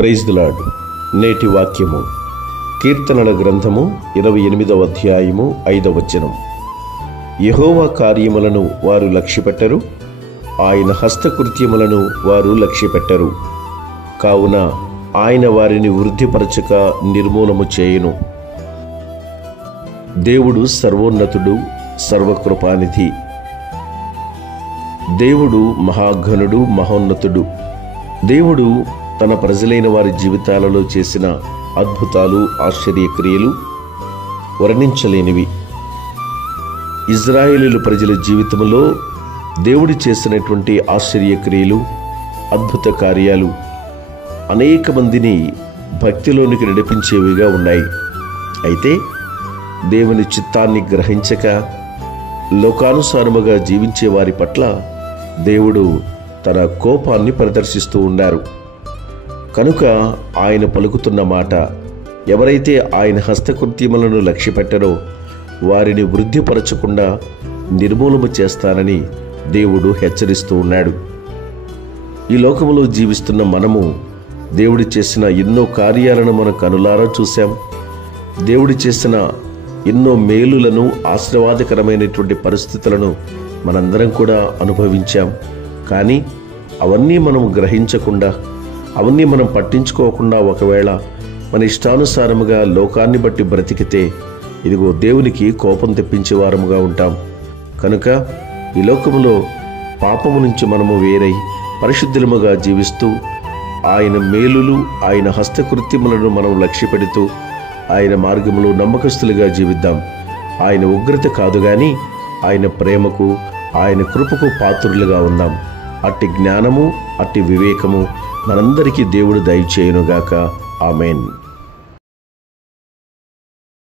Praise the lord. నేటి వాక్యము కీర్తనల గ్రంథము 28వ అధ్యాయము 5వ వచనం. యెహోవా కార్యములను వారు లక్ష్యపెట్టరు, ఆయన హస్తకృత్యములను వారు లక్ష్యపెట్టరు. కావున ఆయన వారిని వృద్ధిపరచక నిర్మూలము చేయును. దేవుడు సర్వోన్నతుడు, సర్వకృపానిధి. దేవుడు మహాఘనుడు, మహోన్నతుడు. దేవుడు తన ప్రజలైన వారి జీవితాలలో చేసిన అద్భుతాలు, ఆశ్చర్యక్రియలు వర్ణించలేనివి. ఇజ్రాయేలీల ప్రజల జీవితంలో దేవుడు చేసినటువంటి ఆశ్చర్యక్రియలు, అద్భుత కార్యాలు అనేక మందిని భక్తిలోనికి నడిపించేవిగా ఉన్నాయి. అయితే దేవుని చిత్తాన్ని గ్రహించక లోకానుసారముగా జీవించే వారి పట్ల దేవుడు తన కోపాన్ని ప్రదర్శిస్తూ ఉన్నారు. కనుక ఆయన పలుకుతున్న మాట, ఎవరైతే ఆయన హస్తకృత్యములను లక్ష్యపెట్టరో వారిని వృద్ధిపరచకుండా నిర్మూలన చేస్తానని దేవుడు హెచ్చరిస్తూ ఉన్నాడు. ఈ లోకములో జీవిస్తున్న మనము దేవుడు చేసిన ఎన్నో కార్యాలను మనం కనులారా చూశాం. దేవుడు చేసిన ఎన్నో మేలులను, ఆశీర్వాదకరమైనటువంటి పరిస్థితులను మనందరం కూడా అనుభవించాం. కానీ అవన్నీ మనం గ్రహించకుండా, అవన్నీ మనం పట్టించుకోకుండా ఒకవేళ మన ఇష్టానుసారముగా లోకాన్ని బట్టి బ్రతికితే ఇదిగో దేవునికి కోపం తెప్పించే వారముగా ఉంటాం. కనుక ఈ లోకములో పాపము నుంచి మనము వేరై పరిశుద్ధులముగా జీవిస్తూ ఆయన మేలులు, ఆయన హస్తకృత్యములను మనం లక్ష్యపెడుతూ ఆయన మార్గములో నమ్మకస్తులుగా జీవిద్దాం. ఆయన ఉగ్రత కాదు గాని ఆయన ప్రేమకు, ఆయన కృపకు పాత్రులుగా ఉందాం. అట్టి జ్ఞానము, అట్టి వివేకము మనందరికీ దేవుడు దయచేయునుగాక. ఆమేన్.